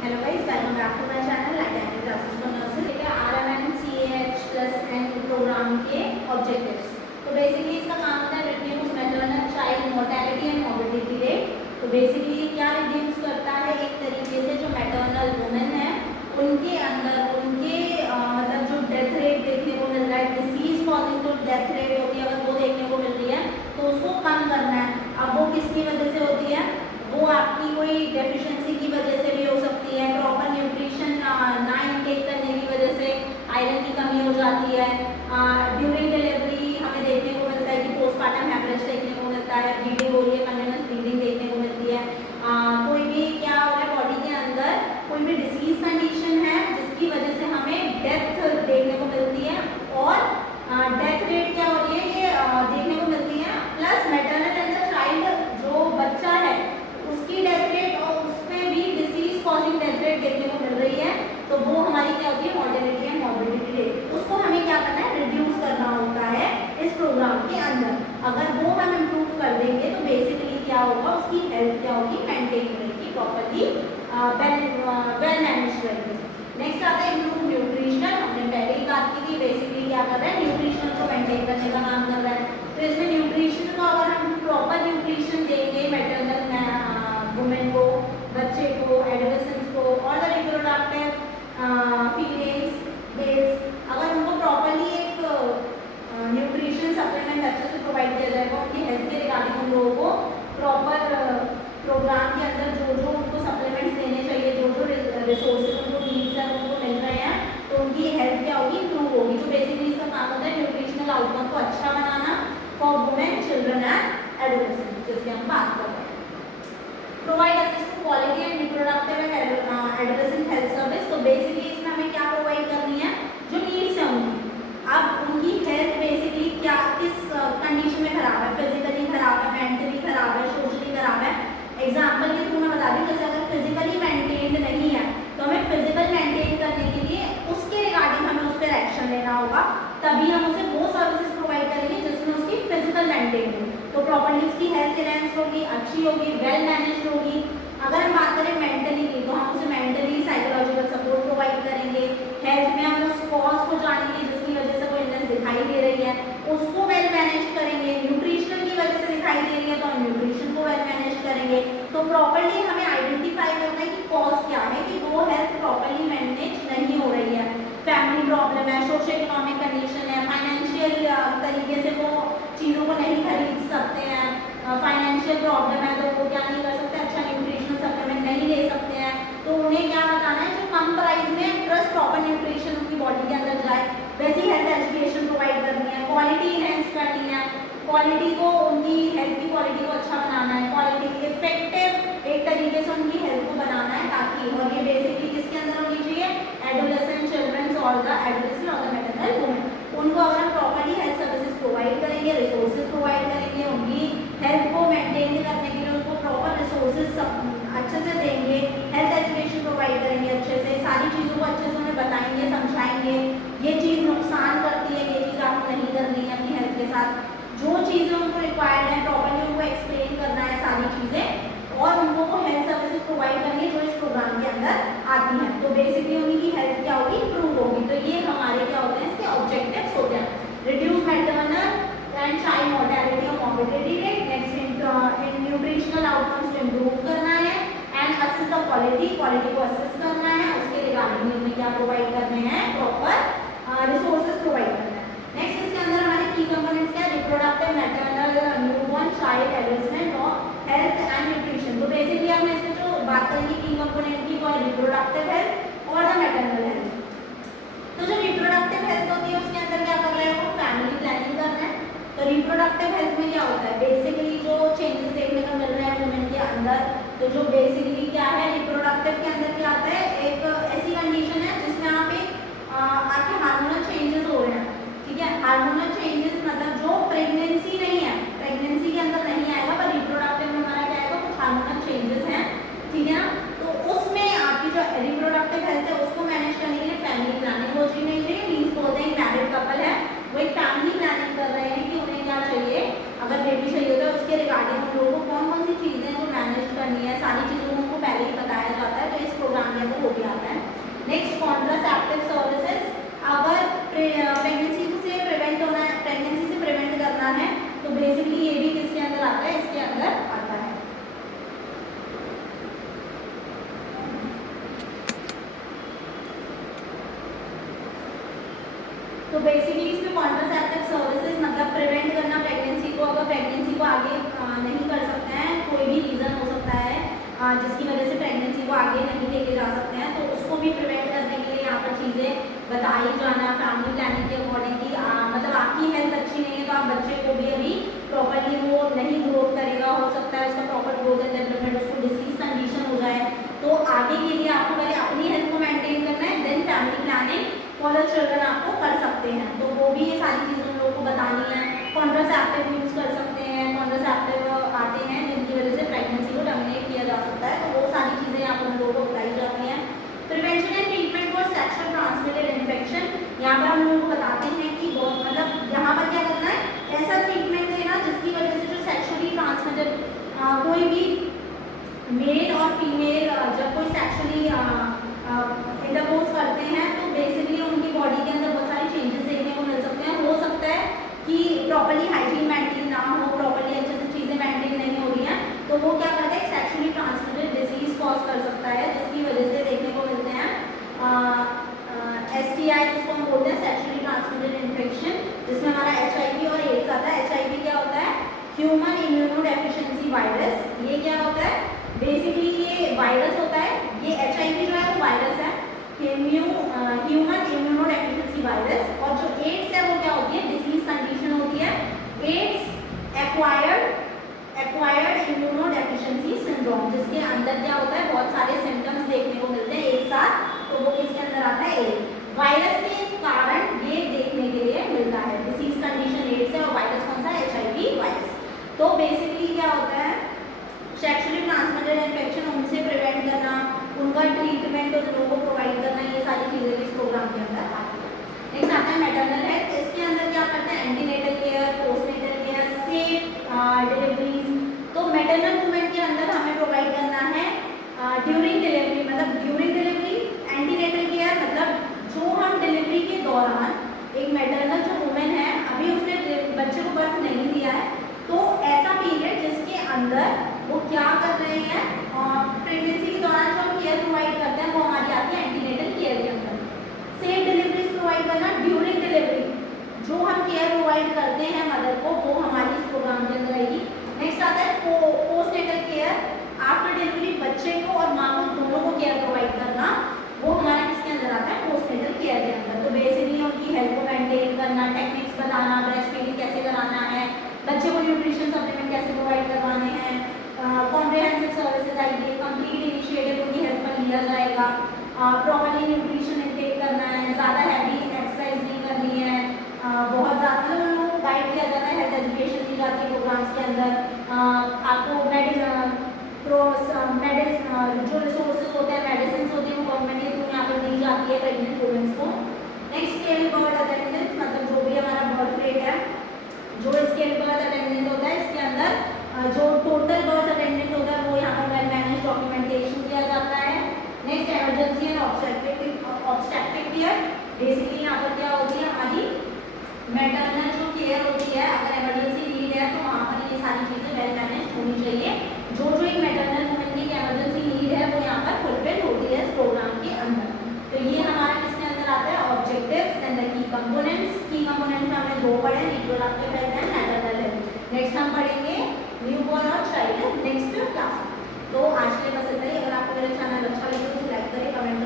Hello guys, welcome back to my channel Academic Classes for Nurses। RMN CAH+N programme के objectives. तो basically इसका काम होता है reduce maternal child mortality and morbidity rate. तो basically क्या रिड्यूस करता है, एक तरीके से जो मैटरनल वुमेन है उनके अंदर उनके मतलब जो डेथ रेट देखने को मिल रहा है, डिसीज कॉजिंग जो डेथ रेट होती है अगर वो देखने को मिल रही है तो उसको कम करना है। अब वो किसकी वजह से होती है? वो आपकी कोई डेफिशिएंसी की वजह से भी हो सकती है, प्रॉपर न्यूट्रिशन ना इनटेक करने की वजह से आयरन की कमी हो जाती है। ड्यूरिंग डिलीवरी हमें देखने को मिलता है कि पोस्टमार्टम हेमरेज देखने को मिलता है, ब्लीडिंग हो रही है, कंटिन्यूअस ब्लीडिंग देखने को मिलती है। कोई भी क्या हो रहा है बॉडी के अंदर, कोई भी डिसीज कंडीशन है जिसकी वजह से हमें डेथ देखने को मिलती है और डेथ रेट क्या हो रही है ये देखने को मिलती है। Plus maternal and the child जो बच्चा है उसकी डेथ रेट और उसमें भी डिसीज कॉजिंग डेथ रेट देखने को मिल रही है। तो वो हमारी क्या होती है मॉर्टेलिटी एंड मॉर्बिडिटी रेट, उसको हमें क्या करना है रिड्यूस करना होता है इस प्रोग्राम के अंदर। अगर वो हम इम्प्रूव कर देंगे तो बेसिकली क्या होगा, उसकी हेल्थ क्या होगी मेंटेन रहेगी, प्रॉपर्ली वेल मैनेज रहेगी। नेक्स्ट आता है इम्प्रूव न्यूट्रिशन। हमने पहले ही बात की थी, बेसिकली क्या कर रहा है न्यूट्रिशन को मेंटेन करने का काम कर रहा है। तो इसमें न्यूट्रिशन को अगर हम प्रॉपर न्यूट्रिशन देंगे मैटरनल वुमेन को, बच्चे को, एडोलेसेंट्स को और द रिप्रोडक्टिव फीमेल्स मेल्स, अगर उनको प्रॉपरली एक न्यूट्रिशन सप्लीमेंट अच्छे से प्रोवाइड किया जाएगा, उनकी हेल्थ के रिगार्डिंग उन लोगों को प्रॉपर प्रोग्राम के अंदर जो जो उनको सप्लीमेंट्स देने चाहिए, जो जो रिसोर्सेज उनको नीड्स है उनको मिल रहे हैं, तो उनकी हेल्थ क्या होगी इम्प्रूव होगी। तो बेसिकली इसका काम होता है न्यूट्रिशनल आउटकम को अच्छा बनाना for women, children and adolescent, जिसकी हम बात कर रहे हैं। Provide assist to quality and reproductive and adolescent health service. तो बेसिकली इसमें हमें क्या प्रोवाइड करनी है, जो नीड्स है उनकी। अब उनकी हेल्थ बेसिकली क्या किस कंडीशन में खराब है, फिजिकली खराब है, मेंटली खराब है, सोशली खराब है। एग्जाम्पल के थ्रू मैं बता दूँ, जैसे अगर फिजिकली मेंटेन्ड नहीं है तो हमें फिजिकल मेंटेन करने के लिए उसके रिगार्डिंग हमें उस पर एक्शन लेना होगा, तभी हम उसे वो सर्विसेज प्रोवाइड करेंगे जिसमें उसकी फिजिकल मेंटेन हो। तो प्रॉपर्ली उसकी हेल्थ इनहेंस होगी, अच्छी होगी, वेल मैनेज होगी। अगर हम बात करें मेंटली की तो हम उसे मेंटली साइकोलॉजिकल सपोर्ट प्रोवाइड करेंगे। हेल्थ में हम उस कॉज को जानेंगे जिसकी वजह से वो इलनेस दिखाई दे रही है, उसको वेल मैनेज करेंगे। न्यूट्रिशनल की वजह से दिखाई दे रही है तो हम न्यूट्रिशन को वेल मैनेज करेंगे। तो प्रॉपर्ली हमें आइडेंटिफाई करना है कि कॉज क्या है, कि वो हेल्थ प्रॉपर्ली मैनेज नहीं हो रही है। फैमिली प्रॉब्लम है, सोशो इकोनॉमिक कंडीशन है, फाइनेंशियल तरीके से वो चीज़ों को नहीं खरीद सकते हैं, फाइनेंशियल प्रॉब्लम है तो वो क्या नहीं कर सकते, अच्छा न्यूट्रिशनल सप्लीमेंट नहीं ले सकते हैं। तो उन्हें क्या बताना है, जो कम प्राइस में प्लस प्रॉपर न्यूट्रिशन उनकी बॉडी के अंदर जाए, वैसी हेल्थ एजुकेशन प्रोवाइड करनी है, क्वालिटी इनहेंस करनी है, क्वालिटी को उनकी हेल्थ की क्वालिटी को अच्छा बनाना है, क्वालिटी इफेक्टिव एक तरीके से उनकी हेल्थ को बनाना है ताकि, और ये बेसिकली किसके अंदर होनी चाहिए, एडोलेसेंट चिल्ड्रंस और द एडोलेसेंट और द मैटरनल वुमेन। उनको अगर हम प्रॉपर्ली हेल्थ सर्विसेज प्रोवाइड करेंगे, रिसोर्सेज प्रोवाइड करेंगे, उनकी हेल्थ को मेंटेन करने के लिए उनको प्रॉपर रिसोर्सेज अच्छे से देंगे, हेल्थ एजुकेशन प्रोवाइड करेंगे, अच्छे से सारी चीज़ों को अच्छे से उन्हें बताएंगे, समझाएंगे, ये चीज़ नुकसान करती है, ये चीज़ आपको नहीं करनी है अपनी हेल्थ के साथ। जो चीज़ें उनको रिक्वायर्ड है प्रॉपर्ली उनको एक्सप्लेन करना है सारी चीज़ें, और उनको वो हेल्थ सर्विसेज प्रोवाइड करनी है जो इस प्रोग्राम के अंदर आती हैं। तो बेसिकली उनकी हेल्थ क्या होगी, इंप्रूव होगी। तो ये हमारे क्या होते हैं, इसके ऑब्जेक्टिव्स होते हैं। Reduce maternal and child mortality और morbidity rate. Next nutritional outcomes को इम्प्रूव करना है एंड असिस्ट द क्वालिटी को असिस्ट करना है, उसके रिगार्डिंग में क्या प्रोवाइड करने हैं, प्रॉपर रिसोर्सेज प्रोवाइड करना है। नेक्स्ट इसके अंदर हमारे की कंपोनेंट्स क्या है, reproductive, maternal, newborn, child, adolescent और हेल्थ एंड न्यूट्रिशन। तो बेसिकली हमने इसमें जो बात करेंगे की कंपोनेंट की, वो रिप्रोडक्टिव हेल्थ और द मैटरनल हेल्थ। तो जो रिप्रोडक्टिव हेल्थ होती है उसके अंदर क्या कर रहे हैं, वो फैमिली प्लानिंग कर रहे हैं। तो रिप्रोडक्टिव हेल्थ में क्या होता है, बेसिकली जो चेंजेस देखने को मिल रहे हैं वुमेन के अंदर, तो जो बेसिकली क्या है रिप्रोडक्टिव के अंदर क्या आता है, एक ऐसी कंडीशन है जिसमें आपके हार्मोनल चेंजेस हो रहे हैं, ठीक है। हार्मोनल चेंजेस मतलब जो प्रेगनेंसी नहीं है, प्रेगनेंसी के अंदर नहीं आएगा, पर रिप्रोडक्टिव में हमारा क्या आएगा, कुछ हार्मोनल चेंजेस हैं, ठीक है ना। तो उसमें आपकी जो रिप्रोडक्टिव हेल्थ है उसको मैनेज करने के लिए फैमिली प्लानिंग हो नहीं चाहिए। मीन्स बोलते हैं मैरिड कपल है वो एक फैमिली प्लानिंग कर रहे हैं कि उन्हें क्या चाहिए, अगर बेबी चाहिए तो उसके रिगार्डिंग उन लोगों को कौन कौन सी चीज़ें जो मैनेज करनी है, सारी चीज़ों को उनको पहले ही बताया जाता नेक्स्ट कॉन्ट्रासेप्टिव सर्विसेज, अगर प्रेगनेंसी से प्रिवेंट होना है, प्रेगनेंसी से प्रिवेंट करना है तो बेसिकली ये भी किसके अंदर आता है, इसके अंदर आता है। तो बेसिकली इसमें कॉन्ट्रासेप्टिव सर्विसेज मतलब प्रिवेंट करना प्रेगनेंसी को, अगर प्रेगनेंसी को आगे नहीं कर सकते हैं, कोई भी रीज़न हो सकता है जिसकी वजह से प्रेगनेंसी को आगे नहीं लेके जा सकते हैं, तो उसको भी प्रिवेंट करने के लिए यहाँ पर चीज़ें बताई जाना फैमिली प्लानिंग के अकॉर्डिंग की मतलब आपकी हेल्थ अच्छी नहीं है तो आप बच्चे को भी अभी प्रॉपरली वो नहीं ग्रोथ करेगा, हो सकता है उसका प्रॉपर ग्रोथ एंड डेवलपमेंट, उसको डिसीज कंडीशन हो जाए, तो आगे के लिए आपको पहले अपनी हेल्थ को मेंटेन करना है, then family planning for the children आपको कर सकते हैं। तो वो भी ये सारी चीज़ें उन लोगों को बतानी है। कॉन्ट्रासेप्टिव यूज़ कर सकते हैं, कॉन्ट्रासेप्टिव आते हैं जिनकी वजह से प्रेगनेंसी को टर्मिनेट किया जा सकता है, तो वो सारी चीज़ें यहाँ पर उन लोगों को बताई जाती हैं। Prevention and treatment for sexual transmitted infection, यहाँ पर हम लोगों को बताते हैं कि मतलब यहाँ पर क्या करना है, ऐसा ट्रीटमेंट देना जिसकी वजह से जो सेक्सुअली ट्रांसमिटेड कोई भी मेल और फीमेल जब कोई सेक्सुअली इंटरकोर्स करते हैं तो बेसिकली उनकी बॉडी के अंदर बहुत सारे चेंजेस देखने को मिल सकते हैं। हो सकता है कि प्रॉपर्ली हाइजीन मेंटेन ना हो, प्रॉपर्ली अच्छे से चीज़ें मेंटेन नहीं हो रही हैं, तो वो क्या करता है सेक्सुअली ट्रांसमिटेड डिजीज कॉज कर सकता है, जिसकी वजह से देखने को मिलते हैं STI, जिसको हम बोलते हैं सेक्सुअली ट्रांसमिटेड इन्फेक्शन, जिसमें हमारा HIV और एड्स आता है। HIV क्या होता है, ह्यूमन इम्यूनोडेफिशिएंसी वायरस। ये क्या होता है, बेसिकली ये वायरस होता है, ये HIV जो है वो वायरस है, ह्यूमन इम्यूनोडेफिशिएंसी वायरस, और जो एड्स है वो क्या होती है, डिसीज कंडीशन होती है, एड्स एक्वायर्ड इम्यूनोडेफिशिएंसी सिंड्रोम, जिसके अंदर क्या होता है बहुत सारे सिम्टम्स देखने को मिलते हैं एक साथ, तो वो किसके अंदर आता है, एड्स। वायरस के कारण ये देखने के लिए मिलता है, डिसीज कंडीशन एड्स है और वायरस कौन सा है, HIV वायरस। तो बेसिकली क्या होता है, सेक्सुअली ट्रांसमिटेड इन्फेक्शन उनसे प्रिवेंट करना, उनका ट्रीटमेंट उन लोगों को प्रोवाइड करना, ये सारी चीज़ें इस प्रोग्राम के अंदर आती है। नेक्स्ट आता है मैटरनल हेल्थ, इसके अंदर क्या करते हैं, antenatal care, postnatal care, safe deliveries. तो मैटरनल वुमेन के अंदर हमें प्रोवाइड करना है ड्यूरिंग डिलीवरी, मतलब ड्यूरिंग डिलीवरी, एंटीनेटल केयर मतलब जो हम डिलीवरी के दौरान एक मैटरनल जो वुमेन है अभी उसने बच्चे को बर्थ नहीं दिया है, तो ऐसा पीरियड जिसके अंदर वो क्या कर रहे हैं, प्रेगनेंसी के दौरान जो हम केयर प्रोवाइड करते हैं वो हमारी आती है एंटीनेटल केयर के अंदर। सेफ डिलीवरीज प्रोवाइड करना ड्यूरिंग डिलीवरी, जो हम केयर प्रोवाइड करते हैं मदर को वो हमारी इस प्रोग्राम के अंदर आएगी। नेक्स्ट आता है पोस्टनेटल केयर, आफ्टर डिलीवरी बच्चे को और माँ को दोनों को केयर प्रोवाइड करना, वो हमारे किसके अंदर आता है, पोस्टनेटल केयर के अंदर। तो बेसिकली उनकी हेल्थ को मेंटेन करना, टेक्निक्स बताना, ब्रेस्ट फीडिंग कैसे कराना है, बच्चे को न्यूट्रिशन सप्लीमेंट कैसे प्रोवाइड करवाने हैं, कॉम्प्रिहेंसिव सर्विसेज आएगी, कंप्लीट इनिशिएटिव उनकी हेल्थ पर लिया जाएगा, प्रॉपर्ली न्यूट्रिशन इनटेक करना है, ज़्यादा हैवी एक्सरसाइज नहीं करनी है, बहुत ज़्यादा मतलब उन लोगों को गाइड किया जाता है, हेल्थ एजुकेशन दी जाती है प्रोग्राम्स के अंदर। आपको जो रिसोर्सेज होते हैं, मेडिसिन होती है, वो गवर्नमेंट के थ्रू यहाँ पर दी जाती है प्रेगनेंट वुमेन्स को। नेक्स्ट स्केल बर्थ अटेंडेंस, मतलब जो भी हमारा बर्थ रेट है, जो स्केल बर्थ अटेंडेंट होता है इसके अंदर जो टोटल बर्थ अटेंडेंट होता है वो यहाँ पर वेल मैनेज डॉक्यूमेंटेशन किया जाता है। Next emergency and obstetric care, basically यहाँ पर क्या होती है हमारी मैटरनल जो केयर होती है, अगर इमरजेंसी नीड है तो वहाँ पर ये सारी चीज़ें वेल मैनेज होनी चाहिए। जो जो एक मैटरनल वुमेन की इमरजेंसी नीड है वो यहाँ पर फुलफिल होती है इस प्रोग्राम के अंदर। तो ये हमारा किसके अंदर आता है, objectives and the key components. की कंपोनेंट्स में हमने दो पढ़े, reproductive health and maternal health. Next हम पढ़ेंगे न्यूबॉर्न और चाइल्ड नेक्स्ट क्लास। तो आज के लिए बस इतना ही। अगर आपको मेरा चैनल अच्छा लगे तो लाइक करें, कमेंट